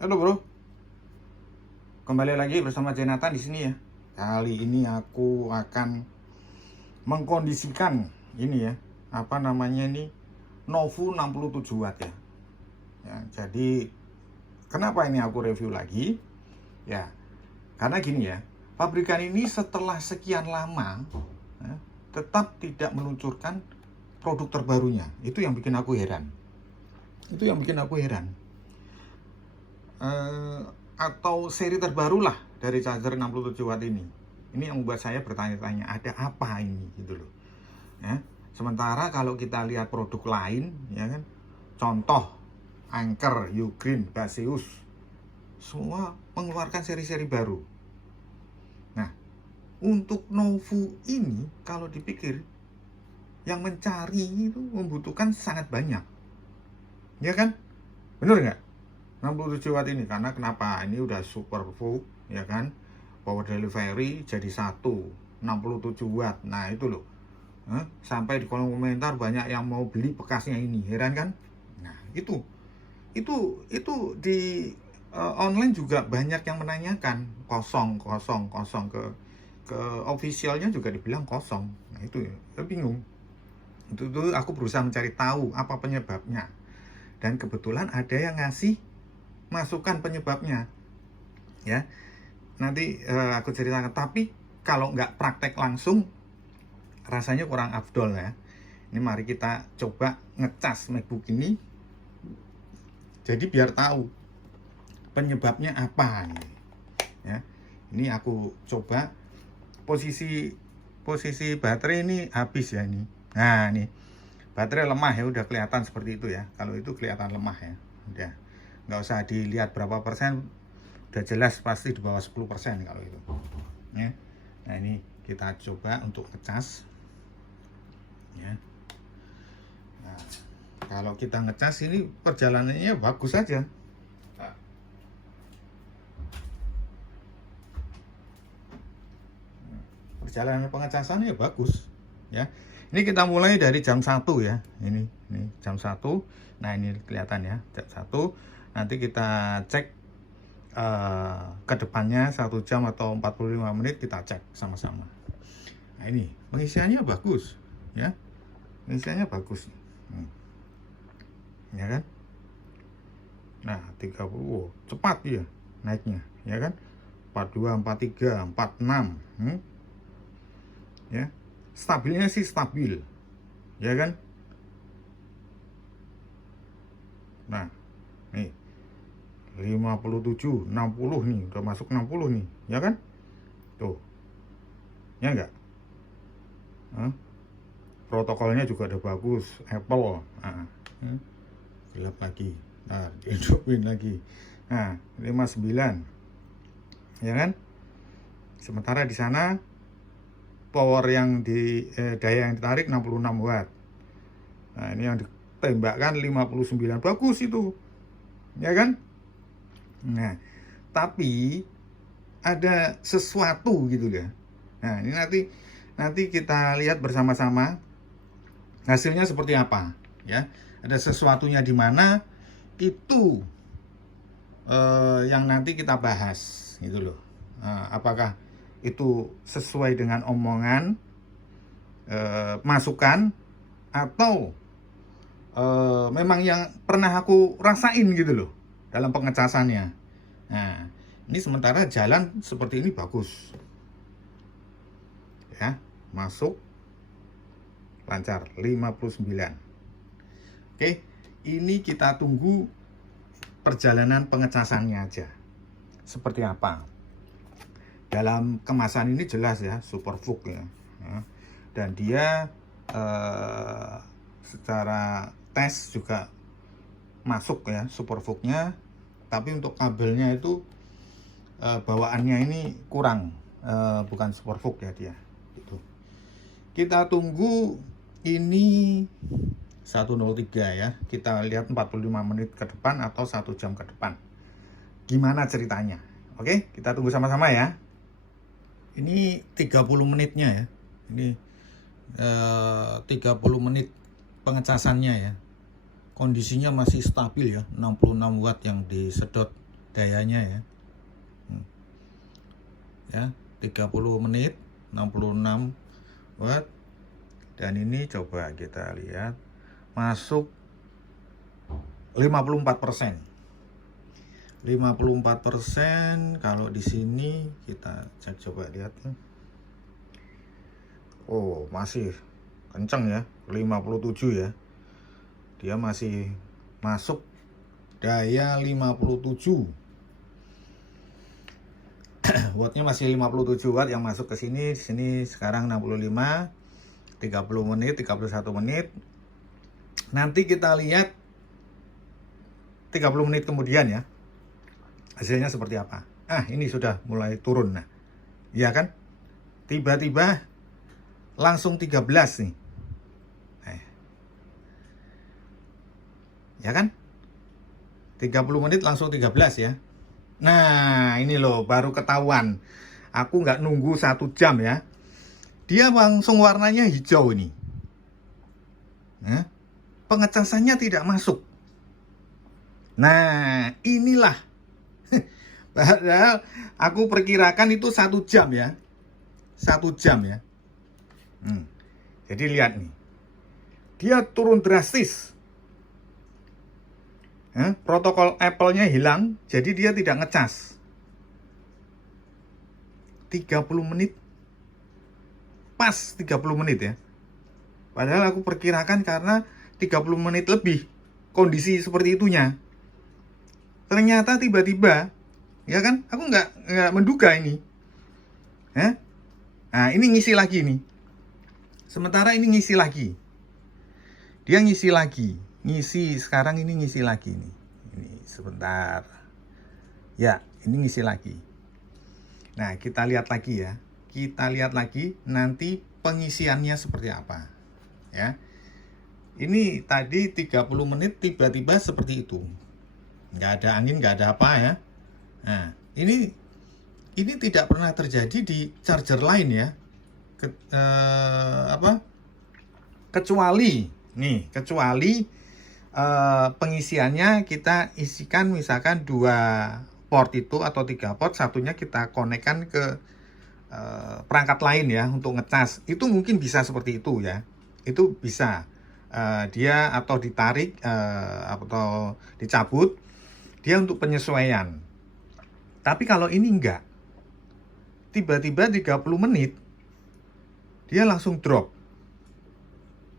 Halo bro, kembali lagi bersama Jonathan di sini ya. Kali ini aku akan mengkondisikan ini ya, apa namanya ini, Novu 67 watt ya. Jadi kenapa ini aku review lagi? Ya, karena gini ya, pabrikan ini setelah sekian lama ya, tetap tidak meluncurkan produk terbarunya. Itu yang bikin aku heran. Atau seri terbaru lah dari charger 67 watt ini. Ini yang membuat saya bertanya-tanya, ada apa ini gitu loh. Ya. Sementara kalau kita lihat produk lain, ya kan, contoh Anker, Ugreen, Baseus, semua mengeluarkan seri-seri baru. Nah, untuk Novu ini kalau dipikir, yang mencari itu membutuhkan sangat banyak, ya kan? Bener nggak? 67 watt ini, karena kenapa? Ini udah super full, ya kan? Power delivery jadi 67 watt. Nah itu loh, sampai di kolom komentar banyak yang mau beli bekasnya ini, heran kan? Nah itu di online juga banyak yang menanyakan kosong ke officialnya juga dibilang kosong. Nah itu ya, saya bingung. Itu aku berusaha mencari tahu apa penyebabnya, dan kebetulan ada yang ngasih masukan penyebabnya ya, nanti aku ceritakan. Tapi kalau nggak praktek langsung rasanya kurang afdol ya. Ini mari kita coba ngecas MacBook ini, jadi biar tahu penyebabnya apa nih ya. Ini aku coba posisi baterai ini habis ya ini. Nah ini baterai lemah ya, udah kelihatan seperti itu ya. Kalau itu kelihatan lemah ya, udah nggak usah dilihat berapa persen, udah jelas pasti di bawah 10% kalau itu ya. Nah ini kita coba untuk ngecas ya. Nah, kalau kita ngecas ini perjalanannya bagus saja. Nah, perjalanan pengecasannya bagus ya. Ini kita mulai dari jam 1 ya. Ini jam 1. Nah ini kelihatan ya, jam 1. Nanti kita cek ke depannya 1 jam atau 45 menit, kita cek sama-sama. Nah ini pengisiannya bagus ya, pengisiannya bagus ya kan. Nah 30, oh, cepat ya naiknya ya kan, 42, 43, 46 ya. Stabilnya sih stabil ya kan. Nah nih 57, 60 nih, udah masuk 60 nih ya kan, tuh ya enggak. Protokolnya juga udah bagus, Apple. Gelap lagi, nah dihidupin lagi. Nah 59 ya kan. Sementara di sana power yang daya yang ditarik 66 watt. Nah ini yang ditembakkan 59, bagus itu ya kan. Nah tapi ada sesuatu gitu ya. Nah ini nanti kita lihat bersama-sama hasilnya seperti apa ya. Ada sesuatunya di mana itu yang nanti kita bahas gitu loh. Apakah itu sesuai dengan omongan, masukan, atau memang yang pernah aku rasain gitu loh dalam pengecasannya. Nah ini sementara jalan seperti ini bagus ya, masuk lancar 59. Oke, ini kita tunggu perjalanan pengecasannya aja seperti apa. Dalam kemasan ini jelas ya Superfook ya, dan dia secara tes juga masuk ya Superfooknya. Tapi untuk kabelnya itu bawaannya ini kurang, bukan Superfook ya dia itu. Kita tunggu ini 103 ya, kita lihat 45 menit ke depan atau 1 jam ke depan gimana ceritanya. Oke, kita tunggu sama-sama ya. Ini 30 menitnya ya, ini 30 menit pengecasannya ya. Kondisinya masih stabil ya, 66 watt yang disedot dayanya ya. Ya, 30 menit 66 watt. Dan ini coba kita lihat masuk 54%. 54%. Kalau di sini kita cek, coba lihat. Oh, masih kenceng ya, 57 ya. Dia masih masuk daya 57. Wattnya masih 57 watt yang masuk ke sini. Di sini sekarang 65, 30 menit, 31 menit. Nanti kita lihat 30 menit kemudian ya, hasilnya seperti apa. Ini sudah mulai turun. Nah, iya kan? Tiba-tiba langsung 13 nih. Ya kan? 30 menit langsung 13 ya. Nah, ini loh baru ketahuan. Aku nggak nunggu 1 jam ya. Dia langsung warnanya hijau ini. Pengecasannya tidak masuk. Nah, inilah. Padahal aku perkirakan itu 1 jam ya. 1 jam ya. Jadi lihat nih. Dia turun drastis. Protokol Apple-nya hilang, jadi dia tidak ngecas. 30 menit. Pas 30 menit ya. Padahal aku perkirakan karena 30 menit lebih kondisi seperti itunya. Ternyata tiba-tiba, ya kan? Aku nggak menduga ini. Nah, ini ngisi lagi nih. Sementara ini ngisi lagi. Dia ngisi lagi. Sekarang ini ngisi lagi nih. Ini sebentar. Ya, ini ngisi lagi. Nah, kita lihat lagi ya. Kita lihat lagi nanti pengisiannya seperti apa. Ya. Ini tadi 30 menit tiba-tiba seperti itu. Nggak ada angin, nggak ada apa ya. Nah, ini tidak pernah terjadi di charger lain ya. Kecuali pengisiannya kita isikan misalkan 2 port itu atau 3 port, satunya kita konekkan ke perangkat lain ya untuk ngecas. Itu mungkin bisa seperti itu ya. Itu bisa dia atau ditarik atau dicabut dia untuk penyesuaian. Tapi kalau ini enggak, tiba-tiba 30 menit dia langsung drop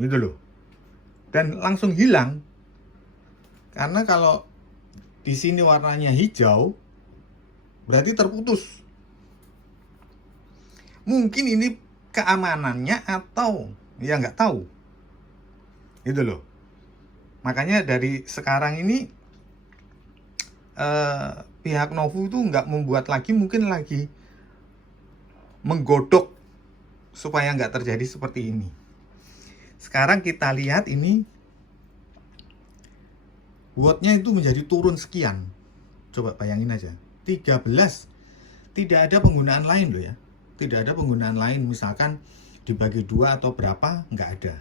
gitu loh, dan langsung hilang. Karena kalau di sini warnanya hijau berarti terputus. Mungkin ini keamanannya atau ya nggak tahu gitu loh. Makanya dari sekarang ini pihak Novu itu nggak membuat lagi, mungkin lagi menggodok supaya nggak terjadi seperti ini. Sekarang kita lihat ini wattnya itu menjadi turun sekian. Coba bayangin aja, 13. Tidak ada penggunaan lain loh ya. Tidak ada penggunaan lain, misalkan dibagi 2 atau berapa, nggak ada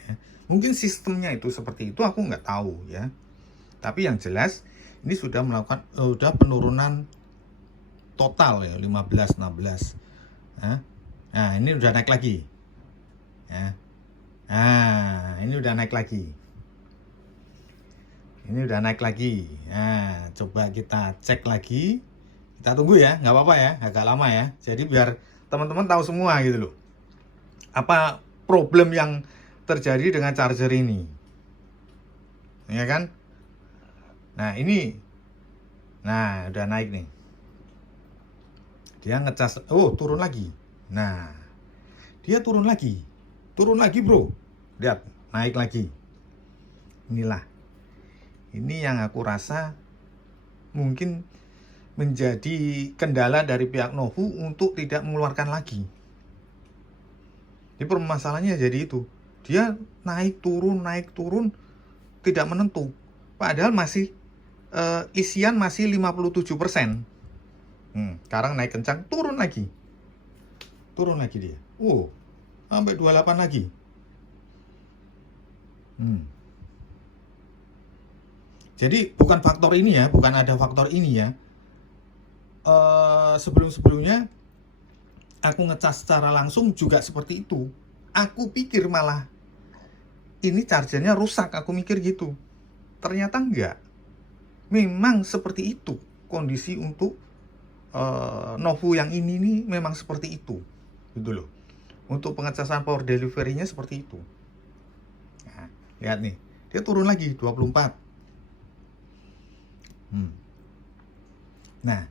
ya. Mungkin sistemnya itu seperti itu, aku nggak tahu ya. Tapi yang jelas ini sudah penurunan total ya, 15, 16 ya. Nah, ini udah naik lagi ya. Nah, ini udah naik lagi. Nah, coba kita cek lagi. Kita tunggu ya, nggak apa-apa ya, agak lama ya. Jadi biar teman-teman tahu semua gitu loh. Apa problem yang terjadi dengan charger ini. Ya kan? Nah, ini. Nah, udah naik nih. Dia ngecas, turun lagi. Nah, dia turun lagi. Turun lagi, bro. Lihat, naik lagi. Inilah. Ini yang aku rasa mungkin menjadi kendala dari pihak Novu untuk tidak mengeluarkan lagi. Jadi permasalahannya jadi itu. Dia naik turun, tidak menentu. Padahal masih isian masih 57%. Sekarang naik kencang, turun lagi dia. Sampai 28 lagi. Jadi bukan faktor ini ya, bukan ada faktor ini ya. Sebelum-sebelumnya aku ngecas secara langsung juga seperti itu. Aku pikir malah ini chargernya rusak, aku mikir gitu. Ternyata enggak. Memang seperti itu kondisi untuk Novu yang ini nih, memang seperti itu gitu loh. Untuk pengecasan power delivery-nya seperti itu. Nah, lihat nih, dia turun lagi 24. Nah,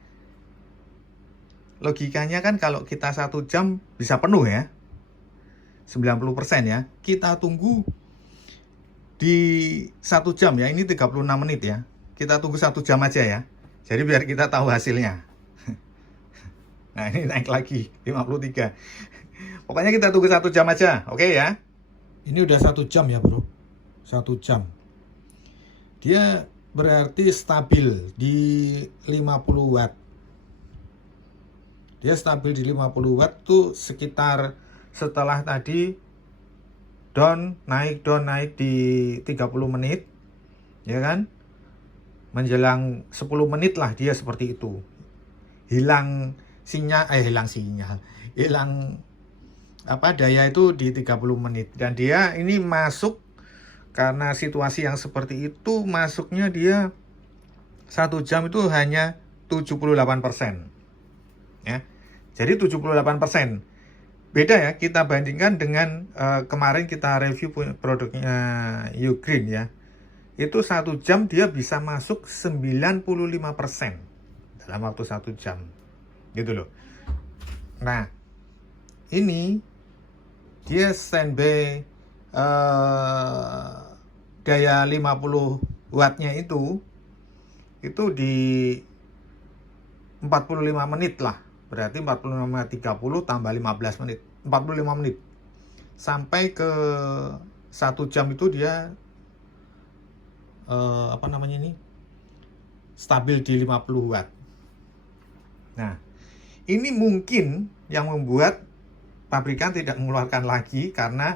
logikanya kan kalau kita 1 jam bisa penuh ya, 90% ya. Kita tunggu di 1 jam ya, ini 36 menit ya. Kita tunggu 1 jam aja ya. Jadi biar kita tahu hasilnya. Nah, ini naik lagi 53. Pokoknya kita tunggu 1 jam aja, oke ya. Ini udah 1 jam ya bro, 1 jam. Dia berarti stabil di 50 watt. Dia stabil di 50 watt tuh sekitar setelah tadi down naik di 30 menit, ya kan? Menjelang 10 menit lah dia seperti itu. Hilang daya itu di 30 menit. Dan dia ini masuk karena situasi yang seperti itu, masuknya dia 1 jam itu hanya 78%. Ya. Jadi 78%. Beda ya, kita bandingkan dengan kemarin kita review produknya Ugreen ya. Itu 1 jam dia bisa masuk 95% dalam waktu 1 jam. Gitu loh. Nah, ini dia standby daya 50 wattnya itu di 45 menit lah. Berarti 45-30 tambah 15 menit. 45 menit. Sampai ke 1 jam itu dia stabil di 50 watt. Nah, ini mungkin yang membuat pabrikan tidak mengeluarkan lagi karena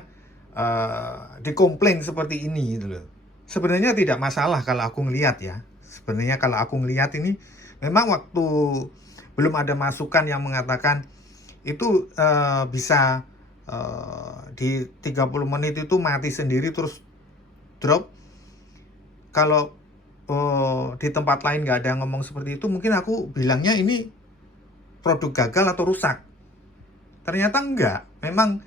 dikomplain seperti ini gitu loh. Sebenarnya tidak masalah kalau aku ngelihat ya. Sebenarnya kalau aku ngelihat ini memang waktu belum ada masukan yang mengatakan itu bisa di 30 menit itu mati sendiri terus drop. Kalau di tempat lain nggak ada yang ngomong seperti itu, mungkin aku bilangnya ini produk gagal atau rusak. Ternyata enggak. Memang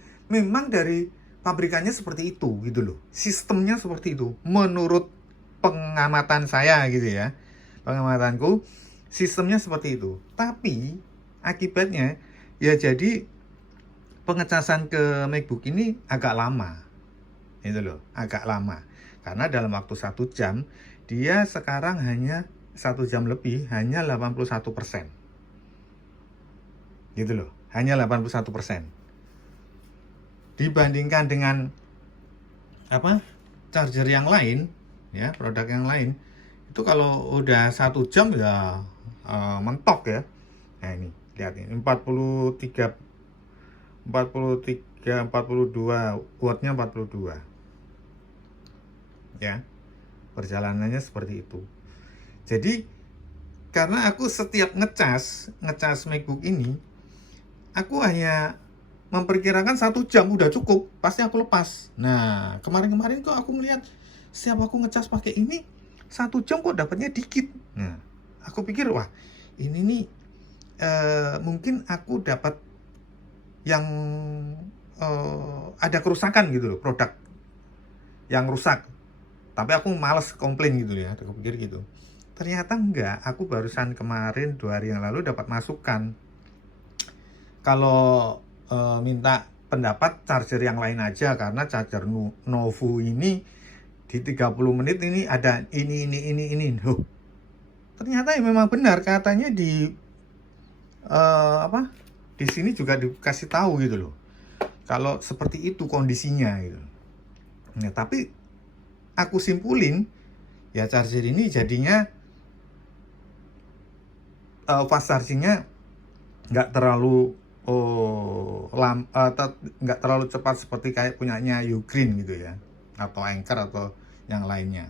dari pabrikannya seperti itu gitu loh. Sistemnya seperti itu. Menurut pengamatan saya gitu ya. Pengamatanku, sistemnya seperti itu. Tapi akibatnya ya jadi pengecasan ke MacBook ini agak lama. Itu loh, agak lama. Karena dalam waktu 1 jam, dia sekarang hanya 1 jam lebih, hanya 81%. Gitu loh, hanya 81%. Dibandingkan dengan charger yang lain, ya produk yang lain, itu kalau udah 1 jam ya mentok ya. Nah ini, lihat ini, 42 wattnya 42. Ya, perjalanannya seperti itu. Jadi karena aku setiap ngecas MacBook ini, aku hanya memperkirakan 1 jam udah cukup, pasti aku lepas. Nah, kemarin kok aku melihat setiap aku ngecas pakai ini 1 jam kok dapatnya dikit. Nah, aku pikir wah ini nih mungkin aku dapat yang ada kerusakan gitu loh, produk yang rusak. Tapi aku males komplain gitu ya, aku pikir gitu. Ternyata enggak, aku barusan kemarin 2 hari yang lalu dapat masukan. Kalau minta pendapat charger yang lain aja, karena charger Novu ini di 30 menit ini ada ini. Loh, ternyata ya memang benar katanya di di sini juga dikasih tahu gitu loh. Kalau seperti itu kondisinya gitu. Nah, tapi aku simpulin ya charger ini jadinya fast chargingnya nggak terlalu nggak terlalu cepat seperti kayak punyanya Ugreen gitu ya, atau Anker atau yang lainnya.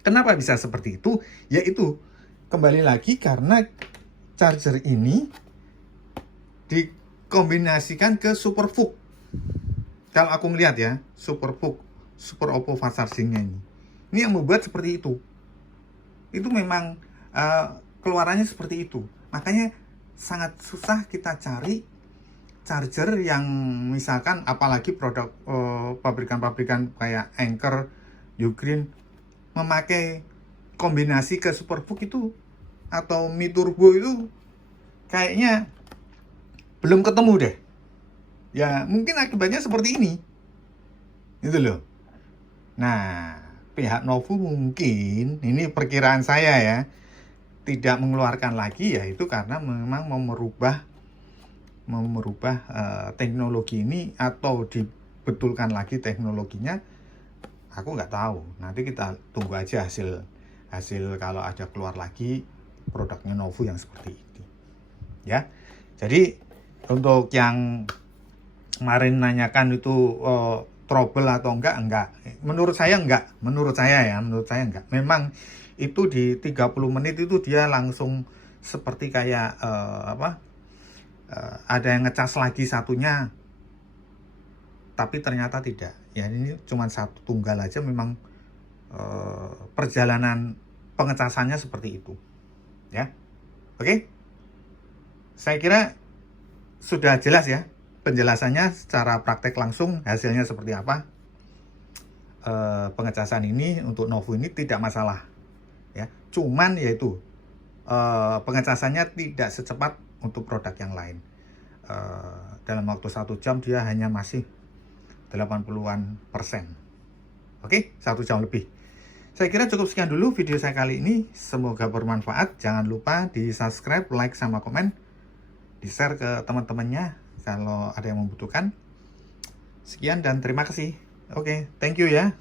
Kenapa bisa seperti itu? Yaitu kembali lagi karena charger ini dikombinasikan ke SuperVOOC. Kalau aku ngelihat ya, SuperVOOC, Super Oppo Fast Charging-nya ini. Ini yang membuat seperti itu. Itu memang keluarannya seperti itu. Makanya sangat susah kita cari charger yang misalkan, apalagi produk pabrikan-pabrikan kayak Anker, Ugreen memakai kombinasi ke SuperVOOC itu atau Mi Turbo itu kayaknya belum ketemu deh. Ya mungkin akibatnya seperti ini, gitu loh. Nah, pihak Novu mungkin, ini perkiraan saya ya, tidak mengeluarkan lagi ya itu karena memang mau merubah teknologi ini atau dibetulkan lagi teknologinya. Aku nggak tahu. Nanti kita tunggu aja hasil kalau ada keluar lagi produknya Novu yang seperti ini. Ya, jadi untuk yang kemarin nanyakan itu trouble atau enggak. Menurut saya enggak. Menurut saya enggak. Memang itu di 30 menit itu dia langsung seperti kayak ada yang ngecas lagi satunya. Tapi ternyata tidak. Ya ini cuma satu tunggal aja, memang perjalanan pengecasannya seperti itu. Ya. Oke. Saya kira sudah jelas ya penjelasannya secara praktek langsung, hasilnya seperti apa. Pengecasan ini untuk Novu ini tidak masalah ya, cuman yaitu pengecasannya tidak secepat untuk produk yang lain. Dalam waktu 1 jam dia hanya masih 80%. Oke, 1 jam lebih. Saya kira cukup sekian dulu video saya kali ini, semoga bermanfaat. Jangan lupa di subscribe, like, sama komen, di share ke teman-temannya kalau ada yang membutuhkan. Sekian dan terima kasih. Oke, thank you ya.